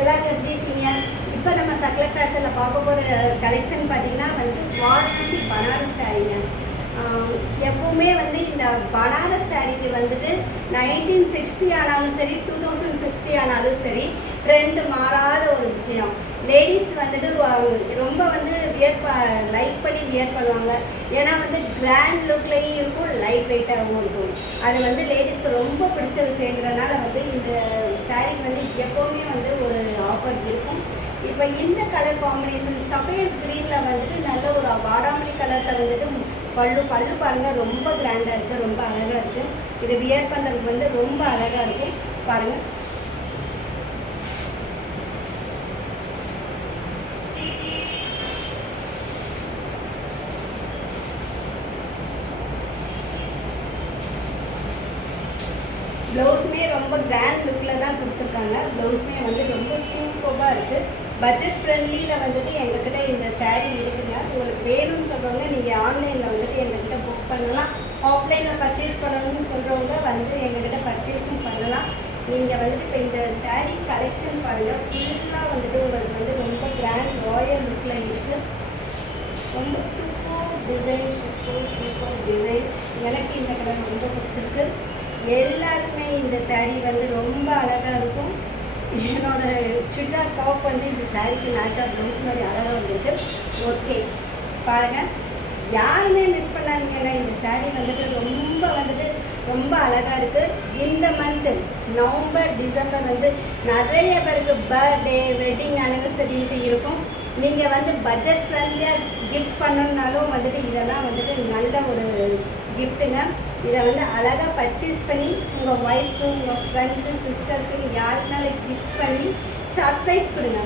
எல்லாரும் எப்படி இருக்கீங்க? இப்போ நம்ம சகல ஃபேஷனில் பார்க்க போகிற கலெக்ஷன் பார்த்தீங்கன்னா வந்து வாரணாசி பனாரஸ் சாரீங்க. எப்போவுமே வந்து இந்த பனாரஸ் சாரீக்கு வந்துட்டு 1960 ஆனாலும் சரி 2060 ஆனாலும் சரி ட்ரெண்டு மாறாத ஒரு விஷயம். லேடிஸ் வந்துட்டு ரொம்ப வந்து லைக் பண்ணி வியர் பண்ணுவாங்க. ஏன்னா வந்து கிராண்ட் லுக்லேயும் இருக்கும், லைட் வெயிட்டாகவும் இருக்கும். அது வந்து லேடிஸ்க்கு ரொம்ப பிடிச்ச விஷயங்கிறனால வந்து இந்த சாரீக்கு வந்து எப்போவுமே வந்து ஒரு ஆஃபர் இருக்கும். இப்போ இந்த கலர் காம்பினேஷன் சஃபேர் க்ரீனில் வந்துட்டு நல்ல ஒரு வாடாமல்லி கலரில் வந்துட்டு பல்லு பாருங்கள், ரொம்ப கிராண்டாக இருக்குது, ரொம்ப அழகாக இருக்குது. இதை வியர் பண்ணுறதுக்கு வந்து ரொம்ப அழகாக இருக்கும் பாருங்கள். ப்ளவுஸுமே ரொம்ப கிராண்ட் லுக்கில் தான் கொடுத்துருக்காங்க. ப்ளவுஸுமே வந்து ரொம்ப சூப்பராக இருக்குது. பட்ஜெட் ஃப்ரெண்ட்லியில் வந்துட்டு எங்ககிட்ட இந்த சாரீ இருக்குங்க. உங்களுக்கு வேணும்னு சொல்கிறவங்க நீங்கள் ஆன்லைனில் வந்துட்டு எங்ககிட்ட புக் பண்ணலாம். ஆஃப்லைனில் பர்ச்சேஸ் பண்ணணும்னு சொல்கிறவங்க வந்து எங்ககிட்ட பர்ச்சேஸும் பண்ணலாம். நீங்கள் வந்துட்டு இப்போ இந்த சாரீ கலெக்ஷன் பாருங்கள். ஃபுல்லாக வந்துட்டு உங்களுக்கு வந்து ரொம்ப கிராண்ட் ராயல் லுக்கில் இருக்குது. ரொம்ப சூப்பர் டிசைன், சூப்பர் டிசைன். எனக்கு இந்த கலர் ரொம்ப பிடிச்சிருக்கு. எல்லாருக்குமே இந்த சாரீ வந்து ரொம்ப அழகாக இருக்கும். என்னோடய சுடிதார் டாப் வந்து இந்த சாரீக்கு மேட்சாக ப்ளவுஸ் மாதிரி அழகாக வந்துருக்கு. ஓகே பாருங்கள், யாருமே மிஸ் பண்ணாதீங்க. இந்த சாரீ வந்துட்டு ரொம்ப அழகாக இருக்குது. இந்த மந்த்து நவம்பர் டிசம்பர் வந்து நிறைய பேருக்கு பர்த்டே வெட்டிங் அனிவர்சரின்ட்டு இருக்கும். நீங்கள் வந்து பட்ஜெட் ஃப்ரெண்ட்லியாக கிஃப்ட் பண்ணணுன்னாலும் வந்துட்டு இதெல்லாம் வந்துட்டு நல்ல ஒரு கிஃப்ட்டுங்க. இதை வந்து அழகாக பர்ச்சேஸ் பண்ணி உங்கள் ஒய்ஃப்க்கு, உங்கள் ஃப்ரெண்ட்க்கு, சிஸ்டருக்கு யாருக்குனாலும் கிஃப்ட் பண்ணி சர்ப்ரைஸ் கொடுங்க.